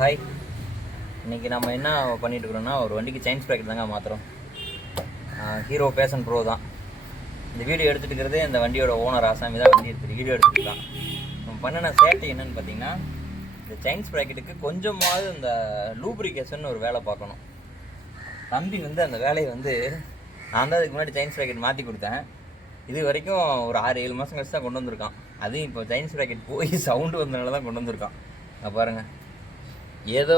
Hi, இன்றைக்கி நம்ம என்ன பண்ணிட்டு இருக்கிறோம்னா ஒரு வண்டிக்கு செயின் ஸ்ப்ராக்கெட் தாங்க மாற்றுறோம். ஹீரோ பேஷன் ப்ரோ தான் இந்த வீடியோ எடுத்துகிட்டு இருக்கிறது. இந்த வண்டியோட ஓனர் ஆசாமி தான் வண்டி எடுத்துகிட்டு வீடியோ எடுத்துக்கலாம். நம்ம பண்ணின சேட்டை என்னென்னு பார்த்தீங்கன்னா, இந்த செயின் ஸ்ப்ராக்கெட்டுக்கு கொஞ்சமாவது இந்த லூப்ரிகேஷன் ஒரு வேலை பார்க்கணும். தம்பி வந்து அந்த வேலையை வந்து நான் தான் அதுக்கு முன்னாடி செயின் ஸ்ப்ராக்கெட் மாற்றி கொடுத்தேன். இது வரைக்கும் ஒரு 6-7 மாதம் கழிச்சு தான் கொண்டு வந்திருக்கான். அதுவும் இப்போ செயின் ஸ்ப்ராக்கெட் போய் சவுண்டு வந்ததுனால தான் கொண்டு வந்திருக்கான். பாருங்கள், ஏதோ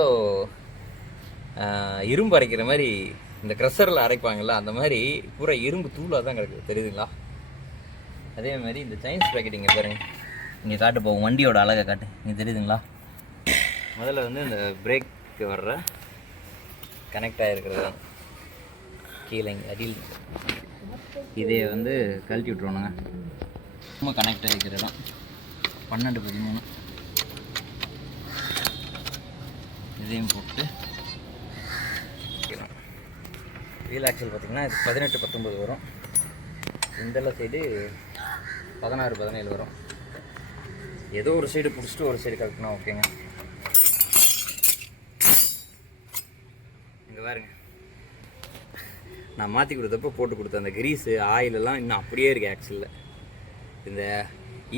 இரும்பு அரைக்கிற மாதிரி இந்த க்ரஷரில் அரைப்பாங்கள்ல, அந்த மாதிரி பூரா இரும்பு தூளாக தான் கிடக்குது, தெரியுதுங்களா? அதே மாதிரி இந்த செயின் ஸ்ப்ராக்கெட் இங்கே பாருங்கள், இங்கே காட்டு போகும் வண்டியோட அழகை காட்டு, இங்கே தெரியுதுங்களா? முதல்ல வந்து இந்த பிரேக்கு வர்ற கனெக்ட் ஆகிருக்கிறது தான் கீழே இங்கே அடியில். இதே வந்து கழட்டி விட்ருவோனுங்க. ரொம்ப கனெக்ட் ஆகிருக்கிற இடம் 12-13. இதையும் போட்டு வீல் ஆக்சல் பார்த்திங்கன்னா இது 18-19 வரும். இந்தெல்லாம் சைடு 16-17 வரும். ஏதோ ஒரு சைடு பிடிச்சிட்டு ஒரு சைடு கலக்கணும். ஓகேங்க, இங்கே பாருங்க, நான் மாற்றி கொடுத்தப்போ போட்டு கொடுத்தேன் அந்த கிரீஸு ஆயிலெல்லாம் இன்னும் அப்படியே இருக்குது. ஆக்சலில் இந்த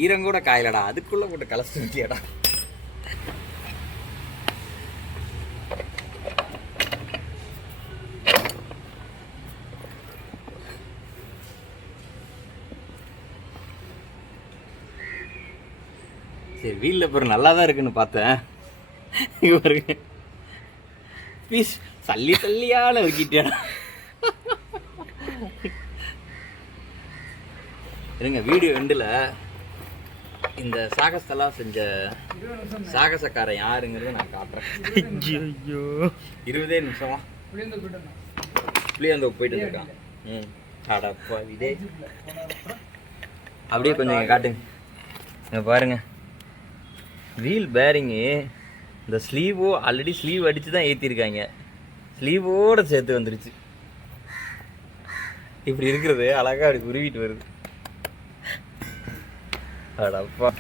ஈரங்கூட காயலடா, அதுக்குள்ளே போட்டு கலஸ்ட்டு இருக்கியாடா. சரி, வீலில் அப்புறம் நல்லா தான் இருக்குன்னு பார்த்தேன். பாருங்க, பீஸ் தள்ளி தள்ளியால் இருக்கிட்டேன். இருங்க, வீடியோ எண்டில் இந்த சாகசத்தெல்லாம் செஞ்ச சாகசக்காரன் யாருங்கிறத நான் காட்டுறேன். ஐயோ, 20 நிமிஷமா புளியாந்தோப்பு போயிட்டு இருக்கான். அடப்பா இதே அப்படியே கொஞ்சம் காட்டுங்க. இங்கே பாருங்க, வீல் பேரிங்கு இந்த ஸ்லீவோ ஆல்ரெடி ஸ்லீவ் அடித்து தான் ஏற்றிருக்காங்க. ஸ்லீவோடு சேர்த்து வந்துருச்சு. இப்படி இருக்கிறது அழகாக அப்படி உருவிட்டு வருது. அடப்பா,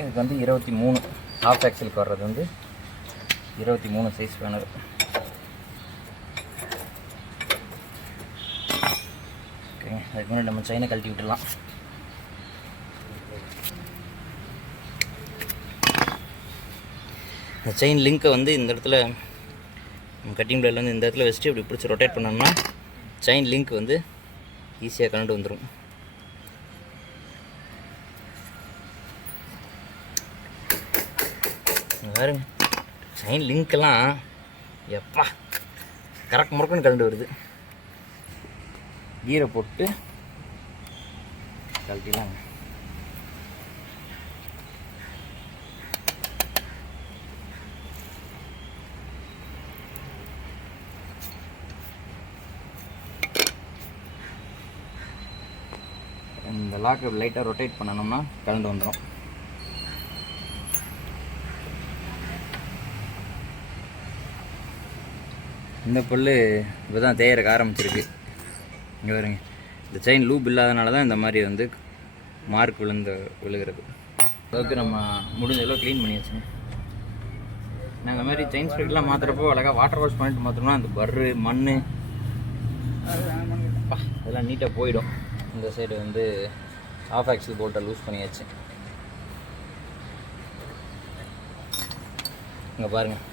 இதுக்கு வந்து 23 ஹாஃப் ஆக்சலுக்கு வர்றது வந்து 23 சைஸ் பேனர். ஓகேங்க, அதுக்கு முன்னாடி நம்ம செயினை கழட்டி விட்டுடலாம். இந்த செயின் லிங்க்கை வந்து இந்த இடத்துல கட்டிங் பிளேடில் வந்து இந்த இடத்துல வச்சுட்டு இப்படி பிடிச்சி ரொட்டேட் பண்ணோம்னா செயின் லிங்க் வந்து ஈஸியாக கலண்டு வந்துடும். பாருங்க, செயின் லிங்க்கெல்லாம் எப்பா கரெக்ட் முறுக்குன்னு கலண்டு வருது. கீரை போட்டு கழட்டிடலாங்க. இந்த லாக்கை லைட்டாக ரொட்டேட் பண்ணணும்னா கலந்து வந்துடும். இந்த பல்லு இப்போ தான் தேயறக்க ஆரம்பிச்சிருக்கு. இங்கே வருங்க, இந்த செயின் லூப் இல்லாதனால தான் இந்த மாதிரி வந்து மார்க் விழுகிறது. அதுக்கு நம்ம முடிஞ்ச அளவு க்ளீன் பண்ணி வச்சுங்க. நாங்கள் இந்த மாதிரி செயின் ஸ்ப்ராக்கெட்லாம் மாற்றுறப்போ அழகாக வாட்டர் வாஷ் பண்ணிட்டு மாற்றோம்னா அந்த பர்ரு மண் அதெல்லாம் நீட்டாக போயிடும். இந்த சைடு வந்து ஆஃப் ஆக்சல் போல்ட்டை லூஸ் பண்ணியாச்சு. இங்கே பாருங்கள்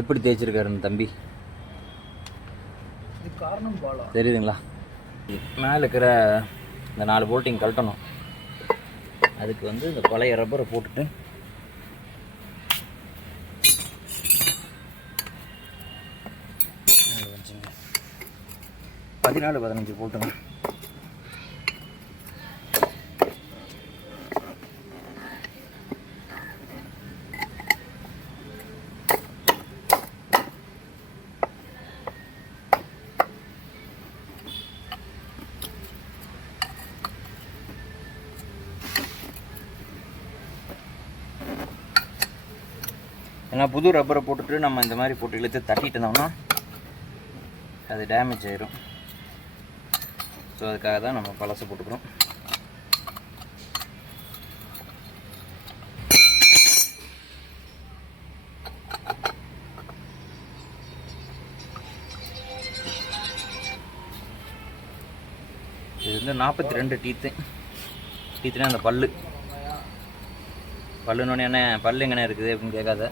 எப்படி தேய்ச்சிருக்காரு இந்த தம்பி, தெரியுதுங்களா? மேலே இருக்கிற இந்த 4 போல்ட்டிங் கழட்டணும். அதுக்கு வந்து இந்த பழைய ரப்பரை போட்டுட்டு வச்சுங்க. 14-15 போட்டுங்க. ஏன்னா புது ரப்பரை போட்டுட்டு நம்ம இந்த மாதிரி போட்டு இழுத்து தட்டிட்டு இருந்தோம்னா அது டேமேஜ் ஆயிடும். ஸோ அதுக்காக தான் நம்ம பழசை போட்டுக்கிறோம். இந்த 42 டீத்துனா அந்த பல்லுன்னு என்ன பல்லு எங்கண்ணே இருக்குது அப்படின்னு கேட்காத.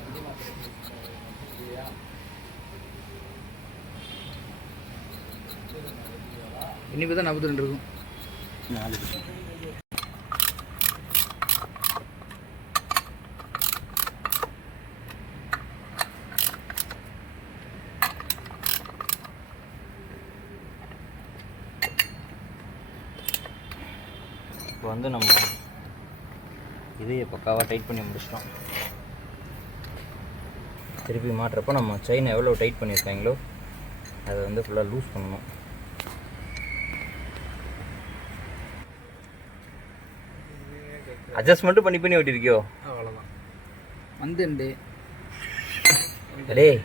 இனிப்பு தான் 42 இருக்கும். 4. இப்போ வந்து நம்ம இதையை பக்காவாக டைட் பண்ணி முடிச்சிட்டோம். திருப்பி மாட்டுறப்போ நம்ம செயின் எவ்வளோ டைட் பண்ணியிருக்காங்களோ அதை வந்து ஃபுல்லாக லூஸ் பண்ணணும். அட்ஜஸ்ட்மெண்ட்டு பண்ணி ஓட்டிருக்கியோ? அவ்வளோதான். வந்துண்டு டேய்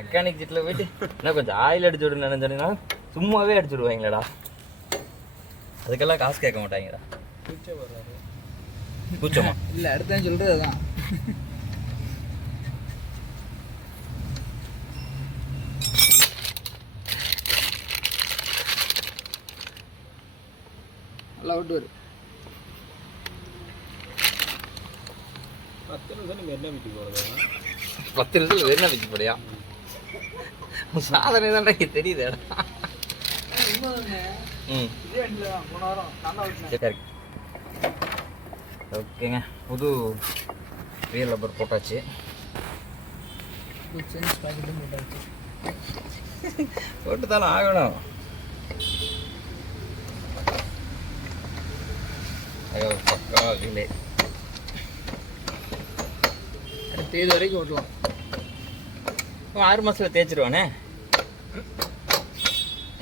மெக்கானிக் ஜெட்டில் போயிட்டு என்ன கொஞ்சம் ஆயில் அடிச்சு விடுன்னு நினைச்சோன்னா சும்மாவே அடிச்சு விடுவாங்களேடா. அதுக்கெல்லாம் காசு கேட்க மாட்டாங்கடா. கூச்சமா இல்லை, அடுத்த சொல்கிறது அதுதான். நல்லா விட்டு வரும். 10 நிமிஷம் நீங்கள் என்ன வீட்டுக்கு போகிறது? 10 நிமிஷத்தில் என்ன வச்சு போறியா? சாதனை தான்டா தெரியுதேடா. சரி ஓகேங்க. புது ரியல் ரப்பர் போட்டாச்சு. போட்டு தானே ஆகணும். ஐயோ பக்கா இல்லை. தேதி வரைக்கும் ஓட்டலாம். 6 மாதத்தில் தேய்ச்சிருவானே.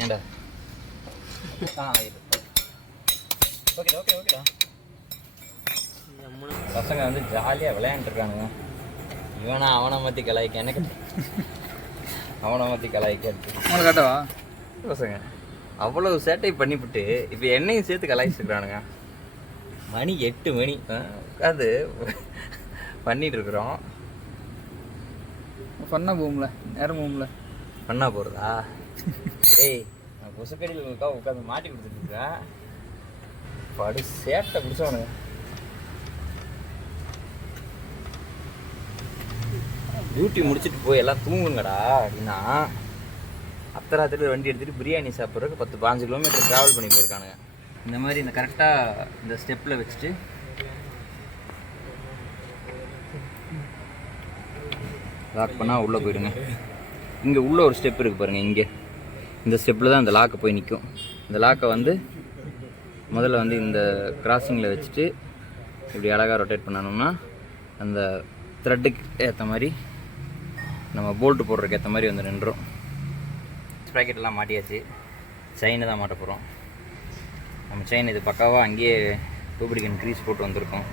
ஏண்டா ஓகேடா ஓகேடா. பசங்க வந்து ஜாலியாக விளையாண்டுருக்கானுங்க. இவனா அவனை மாற்றி கலாய்க்க எனக்கு அவனை மாற்றி கலாய்க்க அவனை காட்டவா? பசங்க அவ்வளோ சேட்டை பண்ணிவிட்டு இப்போ என்னையும் சேர்த்து கலாய்ச்சிருக்கானுங்க. மணி 8 மணி உட்காந்து பண்ணிட்டு இருக்கிறோம். ஃபன்னாக போகும்ல, நேரம் போகும்ல. பண்ணா போகிறதா? டேய் நான் கொசுக்கடியில் உட்காந்து மாட்டி கொடுத்துட்ருக்கேன். படு சேட்டை பிடிச்சவனுங்க. டியூட்டி முடிச்சுட்டு போய் எல்லாம் தூங்குங்கடா அப்படின்னா அத்தராத்திரி வண்டி எடுத்துகிட்டு பிரியாணி சாப்பிட்றதுக்கு 10-15 கிலோமீட்டர் ட்ராவல் பண்ணி போயிருக்கானுங்க. இந்த மாதிரி இந்த கரெக்டாக இந்த ஸ்டெப்பில் வச்சுட்டு லாக் பண்ணால் உள்ளே போயிடுங்க. இங்கே உள்ளே ஒரு ஸ்டெப் இருக்குது பாருங்கள். இங்கே இந்த ஸ்டெப்பில் தான் இந்த லாக்கை போய் நிற்கும். இந்த லாக்கை வந்து முதல்ல வந்து இந்த கிராசிங்கில் வச்சுட்டு இப்படி அழகாக ரொட்டேட் பண்ணணும்னா அந்த த்ரெட்டுக்கு ஏற்ற மாதிரி நம்ம போல்ட்டு போடுறதுக்கு ஏற்ற மாதிரி வந்து நின்றோம். ஸ்ப்ராக்கெட்டெல்லாம் மாட்டியாச்சு. செயினை தான் மாட்ட போகிறோம். நம்ம செயின் இது பக்காவாக அங்கேயே டூப்ளிகன் க்ரீஸ் போட்டு வந்திருக்கோம்.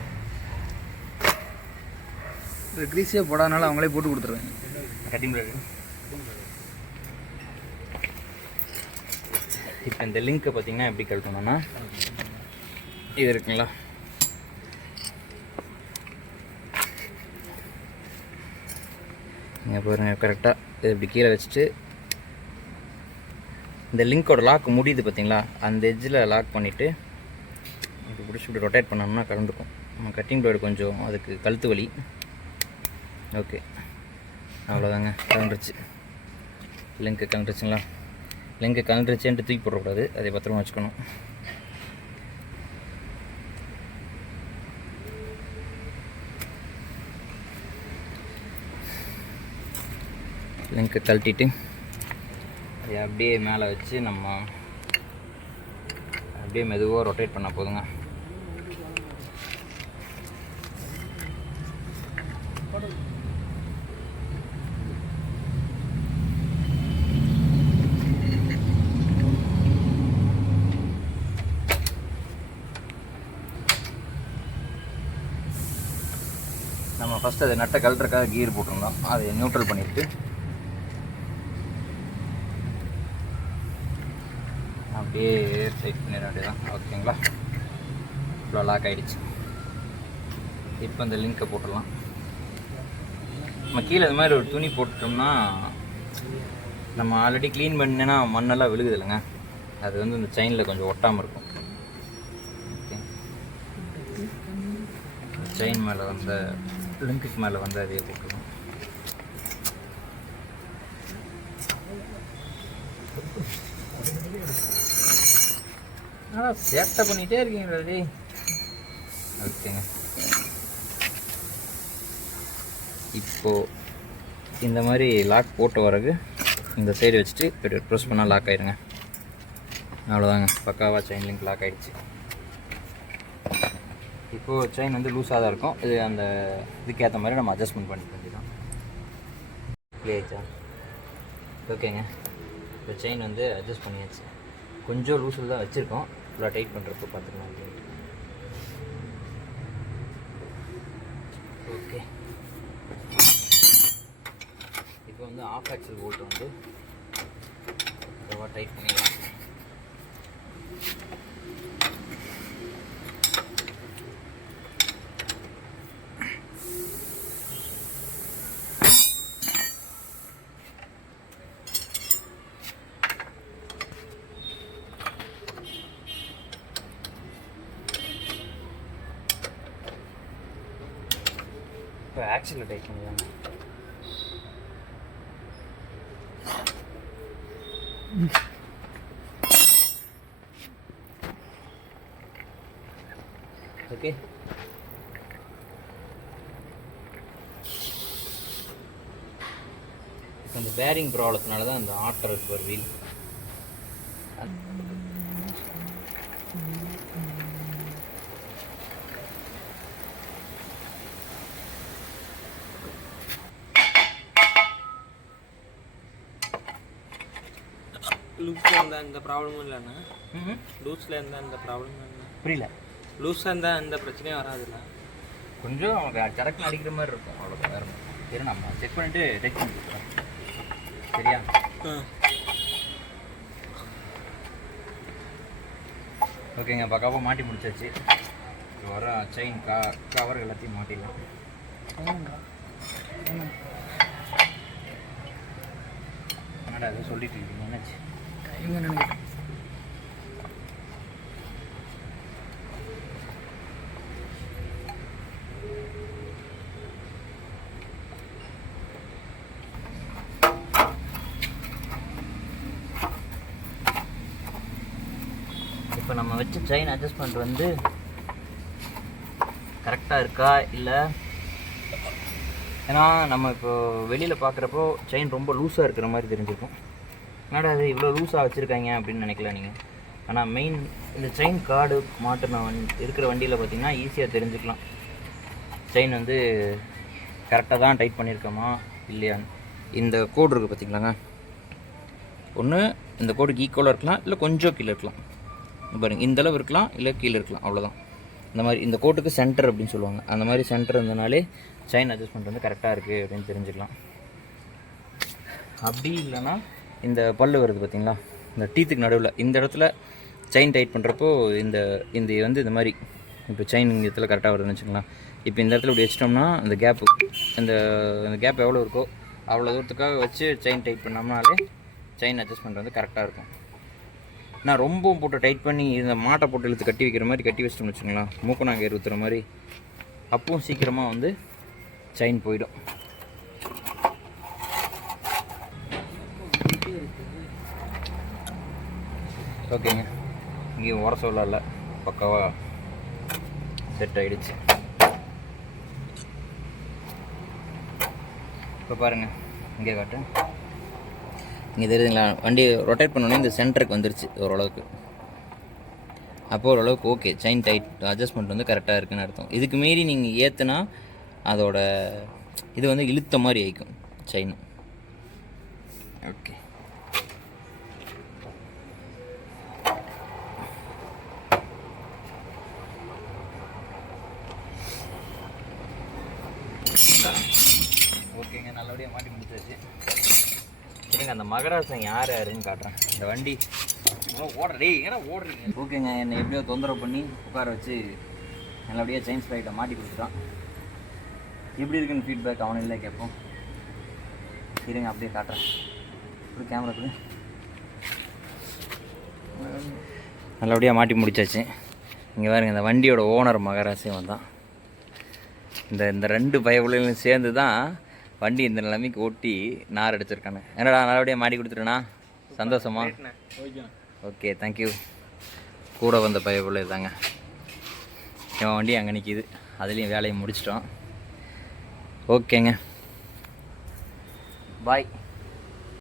க்ரீஸே போடாதனால அவங்களே போட்டு கொடுத்துருவேன். Cutting blade. இப்போ இந்த லிங்க்கை பார்த்தீங்கன்னா எப்படி கழட்டணும்னா இது இருக்குங்களா, நீங்கள் பாருங்கள் கரெக்டாக இது இப்படி கீழே வச்சுட்டு இந்த லிங்க்கோட லாக் முடியுது பார்த்தீங்களா, அந்த எட்ஜில் லாக் பண்ணிவிட்டு இப்படி பிடிச்சி இப்படி ரொட்டேட் பண்ணோம்னா கலந்துக்கும். நம்ம கட்டிங் பிளேடு கொஞ்சம் அதுக்கு கழுத்து வலி. ஓகே அவ்வளோதாங்க, கலண்டுருச்சு. லிங்க்கு கலண்டுருச்சுங்களா? லிங்க்கு கலண்டுருச்சுன்ட்டு தூக்கி போடக்கூடாது, அதை பத்திரமா வச்சுக்கணும். லிங்க்கை கழட்டிட்டு அதை அப்படியே மேலே வச்சு நம்ம அப்படியே மெதுவாக ரொட்டேட் பண்ணால் போதுங்க. நம்ம ஃபஸ்ட்டு அதை நட்டை கழட்டுறக்காக கீர் போட்டிருந்தோம், அதை நியூட்ரல் பண்ணிவிட்டு அப்படியே டைட் பண்ணிட வேண்டியதான். ஓகேங்களா, இவ்வளோ லாக் ஆகிடுச்சு. இப்போ இந்த லிங்க்கை போட்டுடலாம். நம்ம கீழே இது மாதிரி ஒரு துணி போட்டோம்னா நம்ம ஆல்ரெடி க்ளீன் பண்ணினா மண்ணெல்லாம் விழுகுது இல்லைங்க, அது வந்து இந்த செயினில் கொஞ்சம் ஒட்டாமல் இருக்கும். செயின் மேலே வந்த லிங்க்குக்கு மேலே வந்து அதையே போட்டுருவோம். சேட்டை பண்ணிகிட்டே இருக்கீங்களா டே? ஓகேங்க. இப்போது இந்த மாதிரி லாக் போட்ட பிறகு இந்த சைடு வச்சுட்டு இப்போ ப்ரெஸ் பண்ணால் லாக் ஆகிடுங்க. அவ்வளோதாங்க, பக்காவாக செயின் லிங்க் லாக் ஆகிடுச்சு. இப்போது செயின் வந்து லூஸாக தான் இருக்கும். இது அந்த இதுக்கேற்ற மாதிரி நம்ம அட்ஜஸ்ட்மெண்ட் பண்ணிக்க வேண்டியதான். கிளியர்ச்சா? ஓகேங்க. இப்போ செயின் வந்து அட்ஜஸ்ட் பண்ணியாச்சு. கொஞ்சம் லூஸில் தான் வச்சுருக்கோம். ஃபுல்லாக டைட் பண்ணுறப்போ பார்த்துக்கலாம். ஓகே. இப்போ வந்து ஆஃப் ஆக்சல் போல்ட் வந்து டைட் பண்ணிடலாம். இப்போ ஆக்சலில் டைட் பண்ணிடலாம். ஓகே. இப்போ இந்த பேரிங் ப்ராப்ளத்தினால தான் இந்த ஆட்டர் இருக்கு ஒரு வீல். லூஸில் இருந்தால் எந்த ப்ராப்ளமும் இல்லைண்ணா. லூஸில் இருந்தால் எந்த ப்ராப்ளமும் இல்லை. புரியல? லூஸாக இருந்தால் எந்த பிரச்சனையும் வராதுல்ல. கொஞ்சம் சரக்குன்னு அடிக்கிற மாதிரி இருக்கும், அவ்வளோதான். வேறு சரி, நம்ம செக் பண்ணிவிட்டு டெக் பண்ணி கொடுக்குறோம். சரியா? ஓகேங்க. பக்காவாக மாட்டி முடிச்சாச்சு. வர செயின் கவர் எல்லாத்தையும் மாட்டிடலாம். என்னடா அதை சொல்லிட்டு இருக்கீங்க, என்னாச்சு? இப்போ நம்ம வச்ச செயின் அட்ஜஸ்ட்மெண்ட் வந்து கரெக்டாக இருக்கா இல்லை? ஏன்னா நம்ம இப்போ வெளியில் பார்க்குறப்போ செயின் ரொம்ப லூஸாக இருக்கிற மாதிரி தெரிஞ்சிருக்கும். என்னடா அது இவ்வளோ லூஸாக வச்சுருக்காங்க அப்படின்னு நினைக்கல நீங்கள். ஆனால் மெயின் இந்த செயின் கார்டு மாட்டின இருக்கிற வண்டியில் பார்த்திங்கன்னா ஈஸியாக தெரிஞ்சுக்கலாம் செயின் வந்து கரெக்டாக தான் டைட் பண்ணியிருக்கோமா இல்லையான்னு. இந்த கோடு இருக்குது பார்த்திங்களாங்க, ஒன்று இந்த கோடுக்கு ஈக்குவலாக இருக்கலாம், இல்லை கொஞ்சம் கீழே இருக்கலாம். பாருங்கள், இந்தளவு இருக்கலாம், இல்லை கீழே இருக்கலாம், அவ்வளோதான். இந்த மாதிரி இந்த கோட்டுக்கு சென்டர் அப்படின்னு சொல்லுவாங்க. அந்த மாதிரி சென்டர் இருந்தனாலே செயின் அட்ஜஸ்ட்மெண்ட் வந்து கரெக்டாக இருக்குது அப்படின்னு தெரிஞ்சுக்கலாம். அப்படி இல்லைன்னா இந்த பல்லு வருது பார்த்திங்களா, இந்த டீத்துக்கு நடுவில் இந்த இடத்துல செயின் டைட் பண்ணுறப்போ இந்த இந்த வந்து இந்த மாதிரி இப்போ செயின் இந்த இடத்துல கரெக்டாக வருதுன்னு வச்சுக்கலாம். இப்போ இந்த இடத்துல இப்படி வச்சிட்டோம்னா இந்த கேப்பு இந்த கேப் எவ்வளோ இருக்கோ அவ்வளோ தூரத்துக்காக வச்சு செயின் டைட் பண்ணோம்னாலே செயின் அட்ஜஸ்ட்மெண்ட் வந்து கரெக்டாக இருக்கும். நான் ரொம்பவும் போட்டு டைட் பண்ணி இந்த மாட்டை போட்டு இழுத்து கட்டி வைக்கிற மாதிரி கட்டி வச்சிட்டோம்னு வச்சுங்களேன், மூக்கணாங்க ஊற்றுற மாதிரி, அப்பவும் சீக்கிரமாக வந்து செயின் போயிடும். ஓகேங்க. இங்கேயும் உர சொல்லல, பக்காவாக செட் ஆகிடுச்சு. இப்போ பாருங்கள், இங்கே காட்டு, இங்கே தெரியுதுங்களா, வண்டி ரொட்டேட் பண்ணோன்னே இந்த சென்டருக்கு வந்துருச்சு ஓரளவுக்கு. அப்போது ஓரளவுக்கு ஓகே, செயின் டைட் அட்ஜஸ்ட்மெண்ட் வந்து கரெக்டாக இருக்குதுன்னு அர்த்தம். இதுக்கு மீறி நீங்கள் ஏற்றுனா அதோட இது வந்து இழுத்த மாதிரி ஆயிக்கும் செயின். ஓகே. ஓகேங்க, நல்லபடியாக மாட்டி முடிச்சாச்சு. சரிங்க, அந்த மகராசன் யார் யாருன்னு காட்டுறேன். இந்த வண்டி ஓடுறே, ஏன்னா ஓடுறீங்க. ஓகேங்க, என்னை எப்படியோ தொந்தரவு பண்ணி உட்கார வச்சு நல்லபடியாக செயின் ஸ்ப்ரைட்டை மாட்டி கொடுத்துட்டான். எப்படி இருக்குன்னு ஃபீட்பேக் அவனில்லை கேட்போம். சரிங்க, அப்படியே காட்டுறேன். இப்படி கேமராக்குது நல்லபடியாக மாட்டி முடிச்சாச்சு. இங்கே பாருங்க, இந்த வண்டியோட ஓனர் மகராசே வந்தான். இந்த ரெண்டு பயவுலையும் சேர்ந்து தான் வண்டி இந்த நிலைமைக்கு ஓட்டி நார் அடிச்சிருக்கானு. என்னடா நல்லபடியாக மாடி கொடுத்துட்டேண்ணா, சந்தோஷமா? ஓகே. Okay, thank you. கூட வந்த பயவுள்ள தாங்க. என் வண்டி அங்கே நிற்கிது, அதுலேயும் வேலையை முடிச்சிட்டோம். ஓகேங்க, பாய்.